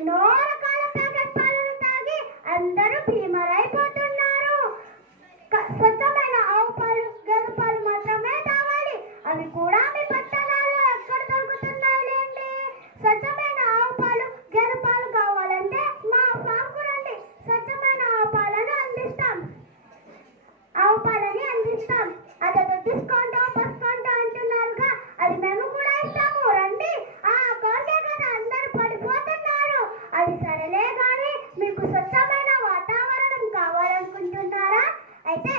ఎన్నో రకాల ప్యాకెట్ పాలను తాగి అందరూ భీమరైపోతున్నారు. స్వచ్ఛమైన ఆవు పాలు, గేదె పాలు మాత్రమే తాగాలి. అవి కూడా మీ పట్టణాల్లో ఎక్కడ దొరుకుతున్నాయి లేండి. స్వచ్ఛమైన ఆవు పాలు, గేదె పాలు కావాలంటే మా ఫామ్కు రండి. స్వచ్ఛమైన ఆవు పాలని అందిస్తాం. అదేదో డిస్కౌంట్ అంటున్నారుగా, అది మేము కూడా ఇస్తాము. రండి. ఆ అకౌంటే కదా అందరూ పడిపోతున్నారు. అది సరేలే కానీ మీకు స్వచ్ఛమైన వాతావరణం కావాలనుకుంటున్నారా? అయితే